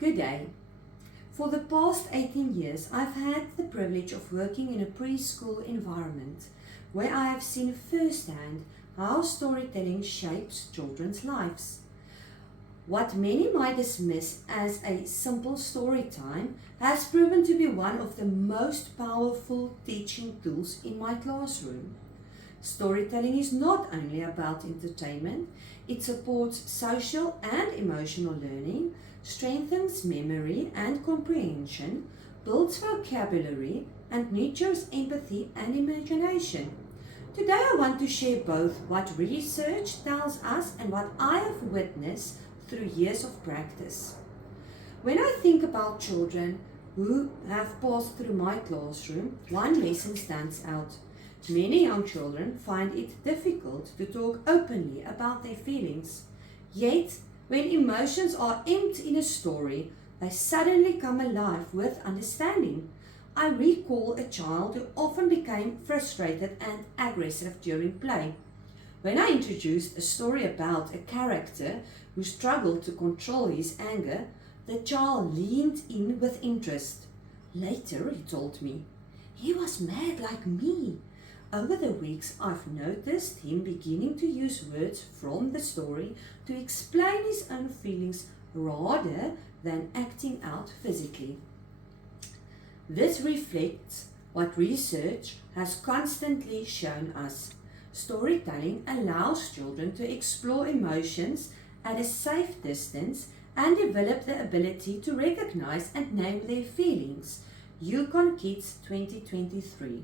Good day. For the past 18 years, I've had the privilege of working in a preschool environment where I have seen firsthand how storytelling shapes children's lives. What many might dismiss as a simple story time has proven to be one of the most powerful teaching tools in my classroom. Storytelling is not only about entertainment, it supports social and emotional learning, strengthens memory and comprehension, builds vocabulary, and nurtures empathy and imagination. Today I want to share both what research tells us and what I have witnessed through years of practice. When I think about children who have passed through my classroom, one lesson stands out. Many young children find it difficult to talk openly about their feelings. Yet, when emotions are imbibed in a story, they suddenly come alive with understanding. I recall a child who often became frustrated and aggressive during play. When I introduced a story about a character who struggled to control his anger, the child leaned in with interest. Later, he told me, "He was mad like me." Over the weeks, I've noticed him beginning to use words from the story to explain his own feelings rather than acting out physically. This reflects what research has constantly shown us. Storytelling allows children to explore emotions at a safe distance and develop the ability to recognize and name their feelings. Yukon Kids 2023.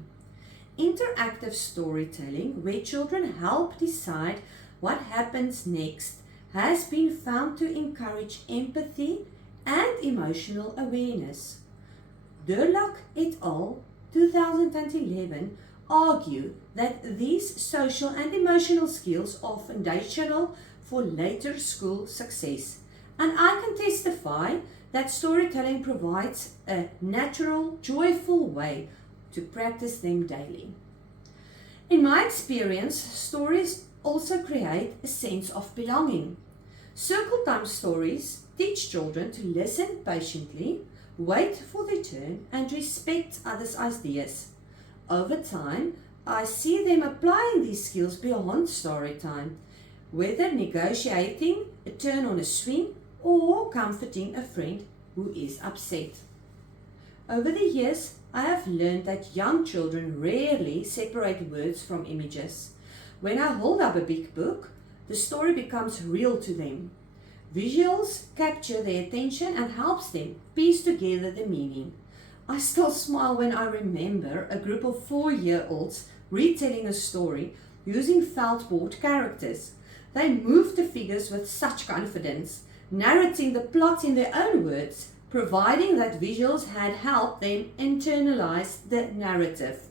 Interactive storytelling, where children help decide what happens next, has been found to encourage empathy and emotional awareness. Durlach et al. 2011 argue that these social and emotional skills are foundational for later school success. And I can testify that storytelling provides a natural, joyful way to practice them daily. In my experience, stories also create a sense of belonging. Circle time stories teach children to listen patiently, wait for their turn, and respect others' ideas. Over time, I see them applying these skills beyond story time, whether negotiating a turn on a swing or comforting a friend who is upset. Over the years, I have learned that young children rarely separate words from images. When I hold up a big book, the story becomes real to them. Visuals capture their attention and helps them piece together the meaning. I still smile when I remember a group of 4-year-olds retelling a story using felt board characters. They moved the figures with such confidence, narrating the plot in their own words, providing that visuals had helped them internalize the narrative.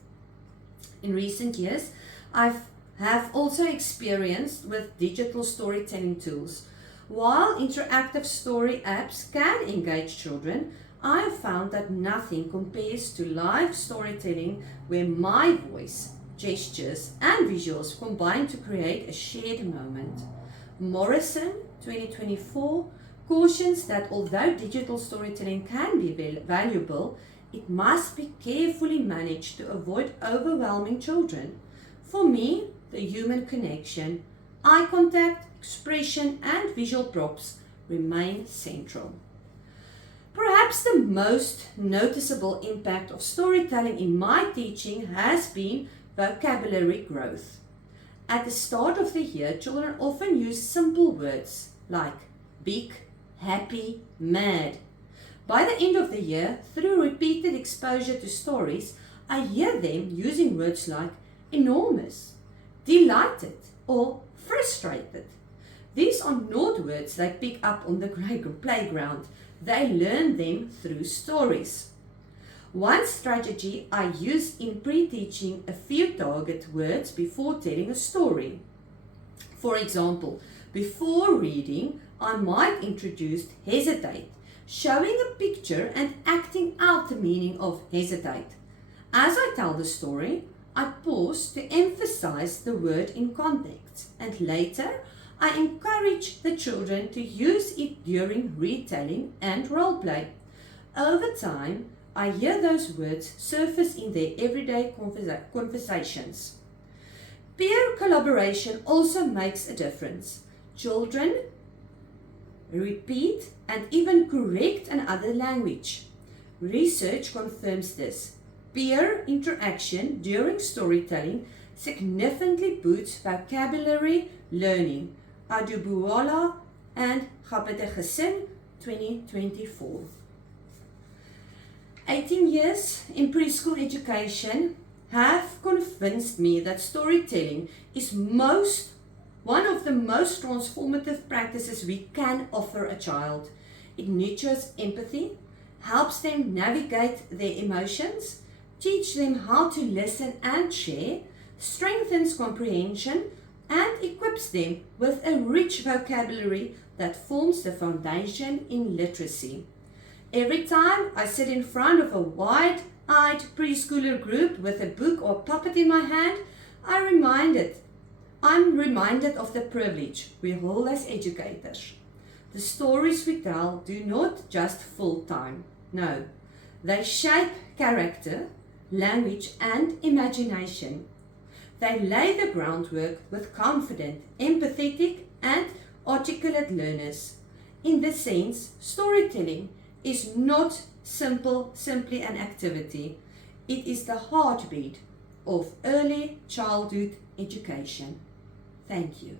In recent years, I have also experienced with digital storytelling tools. While interactive story apps can engage children, I have found that nothing compares to live storytelling where my voice, gestures, and visuals combine to create a shared moment. Morrison, 2024, cautions that although digital storytelling can be valuable, it must be carefully managed to avoid overwhelming children. For me, the human connection, eye contact, expression, and visual props remain central. Perhaps the most noticeable impact of storytelling in my teaching has been vocabulary growth. At the start of the year, children often use simple words like big, happy, mad. By the end of the year, through repeated exposure to stories, I hear them using words like enormous, delighted, or frustrated. These are not words they pick up on the playground. They learn them through stories. One strategy I use in pre-teaching a few target words before telling a story. For example, before reading, I might introduce hesitate, showing a picture and acting out the meaning of hesitate. As I tell the story, I pause to emphasize the word in context, and later I encourage the children to use it during retelling and role play. Over time, I hear those words surface in their everyday conversations. Peer collaboration also makes a difference. Children repeat and even correct another language. Research confirms this. Peer interaction during storytelling significantly boosts vocabulary learning. Adubuala and Gapete Gesin, 2024. 18 years in preschool education have convinced me that storytelling is one of the most transformative practices we can offer a child. It nurtures empathy, helps them navigate their emotions, teach them how to listen and share, strengthens comprehension, and equips them with a rich vocabulary that forms the foundation in literacy. Every time I sit in front of a wide-eyed preschooler group with a book or puppet in my hand, I'm reminded of the privilege we hold as educators. The stories we tell do not just fill time. No, they shape character, language, and imagination. They lay the groundwork with confident, empathetic, and articulate learners. In this sense, storytelling is not simply an activity. It is the heartbeat of early childhood education. Thank you.